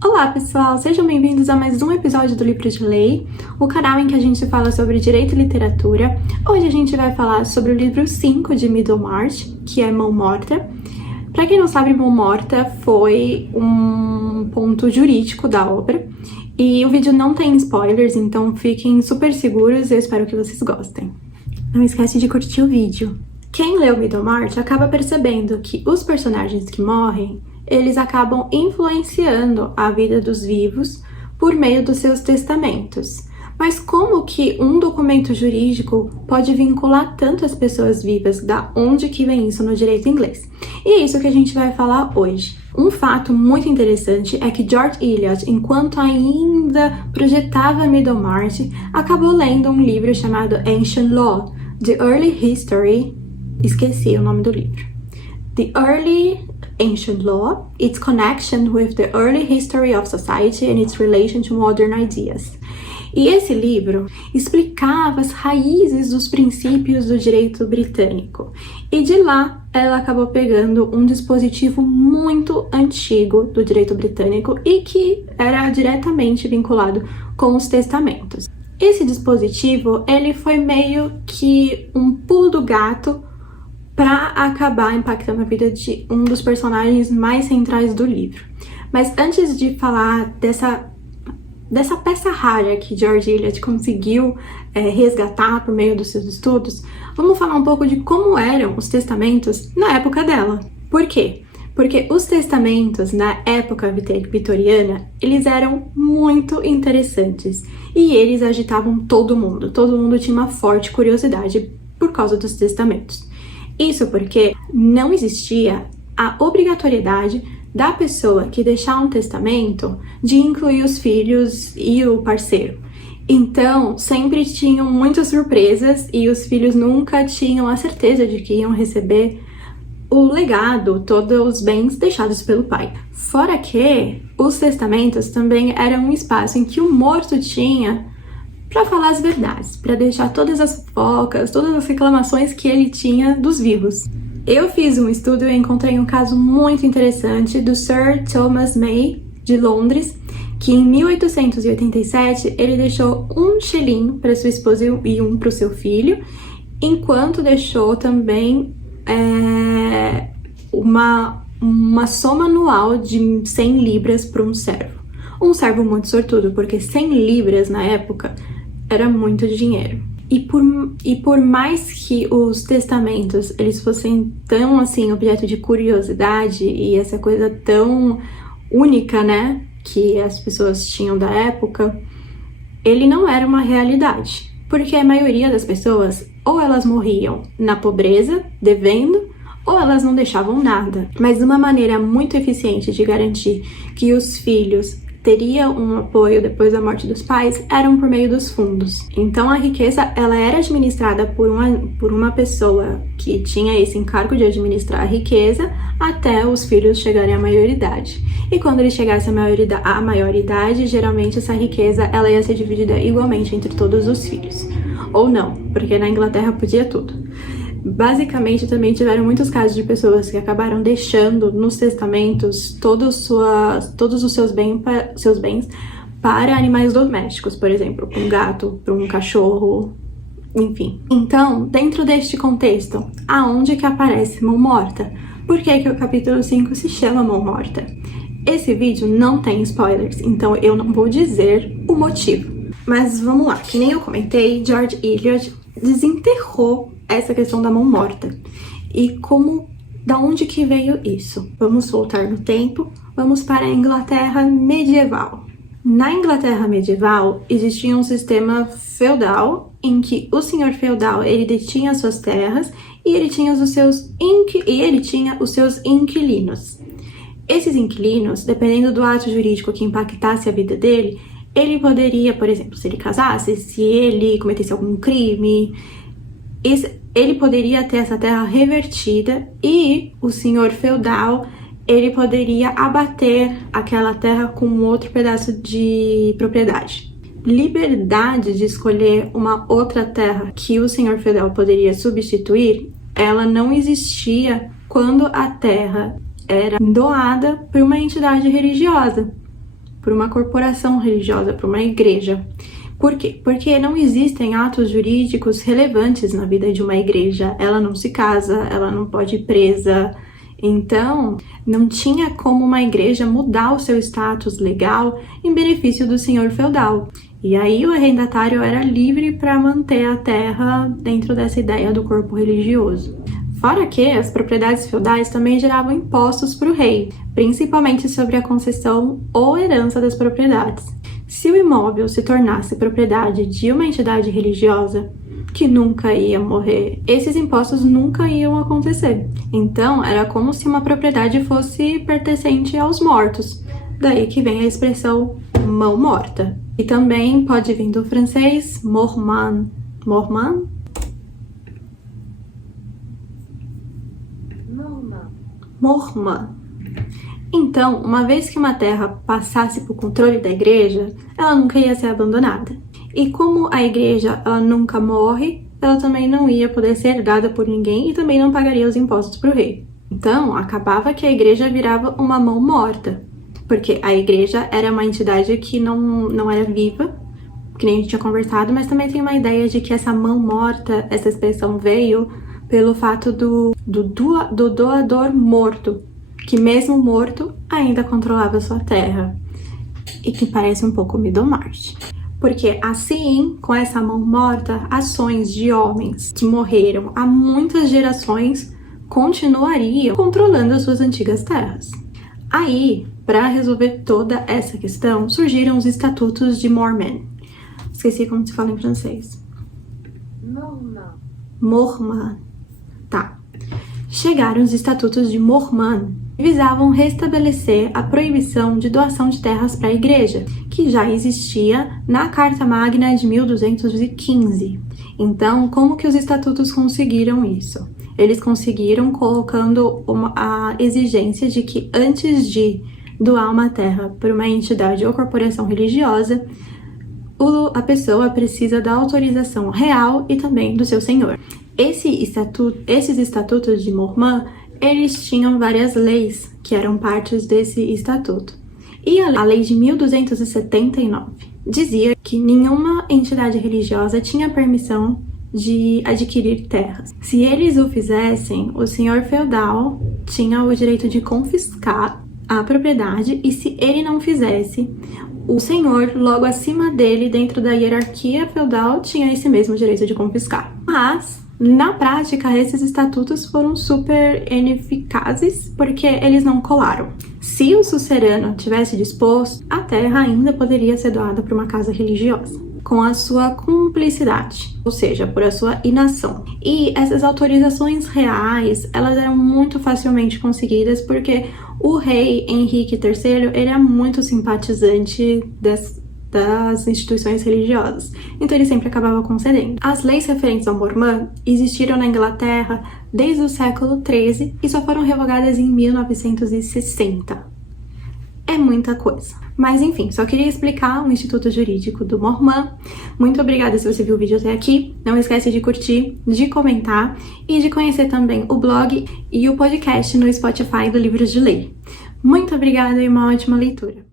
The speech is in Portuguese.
Olá pessoal, sejam bem-vindos a mais um episódio do Livro de Lei, o canal em que a gente fala sobre direito e literatura. Hoje a gente vai falar sobre o livro 5 de Middlemarch, que é Mão Morta. Para quem não sabe, Mão Morta foi um ponto jurídico da obra e o vídeo não tem spoilers, então fiquem super seguros e eu espero que vocês gostem. Não esquece de curtir o vídeo. Quem leu Middlemarch acaba percebendo que os personagens que morrem eles acabam influenciando a vida dos vivos por meio dos seus testamentos. Mas como que um documento jurídico pode vincular tanto as pessoas vivas? Da onde que vem isso no direito inglês? E é isso que a gente vai falar hoje. Um fato muito interessante é que George Eliot, enquanto ainda projetava Middlemarch, acabou lendo um livro chamado Ancient Law, The Early History, esqueci o nome do livro. The Early Ancient Law, its connection with the early history of society and its relation to modern ideas. E esse livro explicava as raízes dos princípios do direito britânico. E de lá, ela acabou pegando um dispositivo muito antigo do direito britânico e que era diretamente vinculado com os testamentos. Esse dispositivo, ele foi meio que um pulo do gato para acabar impactando a vida de um dos personagens mais centrais do livro. Mas antes de falar dessa peça rara que George Eliot conseguiu resgatar por meio dos seus estudos, vamos falar um pouco de como eram os testamentos na época dela. Por quê? Porque os testamentos na época vitoriana, eles eram muito interessantes e eles agitavam todo mundo tinha uma forte curiosidade por causa dos testamentos. Isso porque não existia a obrigatoriedade da pessoa que deixar um testamento de incluir os filhos e o parceiro. Então, sempre tinham muitas surpresas e os filhos nunca tinham a certeza de que iam receber o legado, todos os bens deixados pelo pai. Fora que os testamentos também eram um espaço em que o morto tinha para falar as verdades, para deixar todas as fofocas, todas as reclamações que ele tinha dos vivos. Eu fiz um estudo e encontrei um caso muito interessante do Sir Thomas May, de Londres, que em 1887 ele deixou um shilling para sua esposa e um para o seu filho, enquanto deixou também uma soma anual de 100 libras para um servo. Um servo muito sortudo, porque 100 libras na época era muito dinheiro. E por mais que os testamentos eles fossem tão assim objeto de curiosidade e essa coisa tão única, né, que as pessoas tinham da época, ele não era uma realidade, porque a maioria das pessoas ou elas morriam na pobreza, devendo, ou elas não deixavam nada. Mas uma maneira muito eficiente de garantir que os filhos teria um apoio depois da morte dos pais eram por meio dos fundos. Então a riqueza ela era administrada por uma pessoa que tinha esse encargo de administrar a riqueza até os filhos chegarem à maioridade. E quando eles chegassem à maioridade, geralmente essa riqueza ela ia ser dividida igualmente entre todos os filhos. Ou não, porque na Inglaterra podia tudo. Basicamente, também tiveram muitos casos de pessoas que acabaram deixando nos testamentos todos os seus bens para animais domésticos, por exemplo, para um gato, para um cachorro, enfim. Então, dentro deste contexto, aonde que aparece Mão Morta? Por que que o capítulo 5 se chama Mão Morta? Esse vídeo não tem spoilers, então eu não vou dizer o motivo. Mas vamos lá, que nem eu comentei, George Eliot desenterrou essa questão da mão morta. E da onde que veio isso? Vamos voltar no tempo, vamos para a Inglaterra medieval. Na Inglaterra medieval, existia um sistema feudal em que o senhor feudal, ele detinha as suas terras e ele tinha os seus inquilinos. Esses inquilinos, dependendo do ato jurídico que impactasse a vida dele, ele poderia, por exemplo, se ele casasse, se ele cometesse algum crime, ele poderia ter essa terra revertida e o senhor feudal, ele poderia abater aquela terra com outro pedaço de propriedade. Liberdade de escolher uma outra terra que o senhor feudal poderia substituir, ela não existia quando a terra era doada por uma entidade religiosa. por uma corporação religiosa, por uma igreja. Por quê? Porque não existem atos jurídicos relevantes na vida de uma igreja. Ela não se casa, ela não pode ir presa. Então, não tinha como uma igreja mudar o seu status legal em benefício do senhor feudal. E aí o arrendatário era livre para manter a terra dentro dessa ideia do corpo religioso. Fora que as propriedades feudais também geravam impostos para o rei, principalmente sobre a concessão ou herança das propriedades. Se o imóvel se tornasse propriedade de uma entidade religiosa, que nunca ia morrer, esses impostos nunca iam acontecer. Então, era como se uma propriedade fosse pertencente aos mortos. Daí que vem a expressão mão morta. E também pode vir do francês mormant. Mormant? Mormant. Então, uma vez que uma terra passasse por controle da igreja, ela nunca ia ser abandonada. E como a igreja ela nunca morre, ela também não ia poder ser herdada por ninguém e também não pagaria os impostos para o rei. Então, acabava que a igreja virava uma mão morta, porque a igreja era uma entidade que não era viva, que nem a gente tinha conversado, mas também tem uma ideia de que essa mão morta, essa expressão veio pelo fato do doador morto, que mesmo morto ainda controlava sua terra, e que parece um pouco Middlemarch. Porque assim, com essa mão morta, ações de homens que morreram há muitas gerações continuariam controlando as suas antigas terras. Aí, para resolver toda essa questão, surgiram os Estatutos de Mormont. Esqueci como se fala em francês. Mormont. Tá. Chegaram os Estatutos de Mormont, que visavam restabelecer a proibição de doação de terras para a igreja, que já existia na Carta Magna de 1215. Então, como que os estatutos conseguiram isso? Eles conseguiram colocando a exigência de que antes de doar uma terra para uma entidade ou corporação religiosa, a pessoa precisa da autorização real e também do seu senhor. Esses estatutos de Mormont, eles tinham várias leis que eram partes desse estatuto. E a lei de 1279 dizia que nenhuma entidade religiosa tinha permissão de adquirir terras. Se eles o fizessem, o senhor feudal tinha o direito de confiscar a propriedade, e se ele não fizesse, o senhor, logo acima dele, dentro da hierarquia feudal, tinha esse mesmo direito de confiscar. Mas, na prática, esses estatutos foram super ineficazes porque eles não colaram. Se o suzerano tivesse disposto, a terra ainda poderia ser doada para uma casa religiosa, com a sua cumplicidade, ou seja, por a sua inação. E essas autorizações reais, elas eram muito facilmente conseguidas porque o rei Henrique III, ele é muito simpatizante das instituições religiosas, então ele sempre acabava concedendo. As leis referentes ao Mormont existiram na Inglaterra desde o século XIII e só foram revogadas em 1960. É muita coisa. Mas enfim, só queria explicar o Instituto Jurídico do Mormont. Muito obrigada se você viu o vídeo até aqui. Não esquece de curtir, de comentar e de conhecer também o blog e o podcast no Spotify do Livros de Lei. Muito obrigada e uma ótima leitura!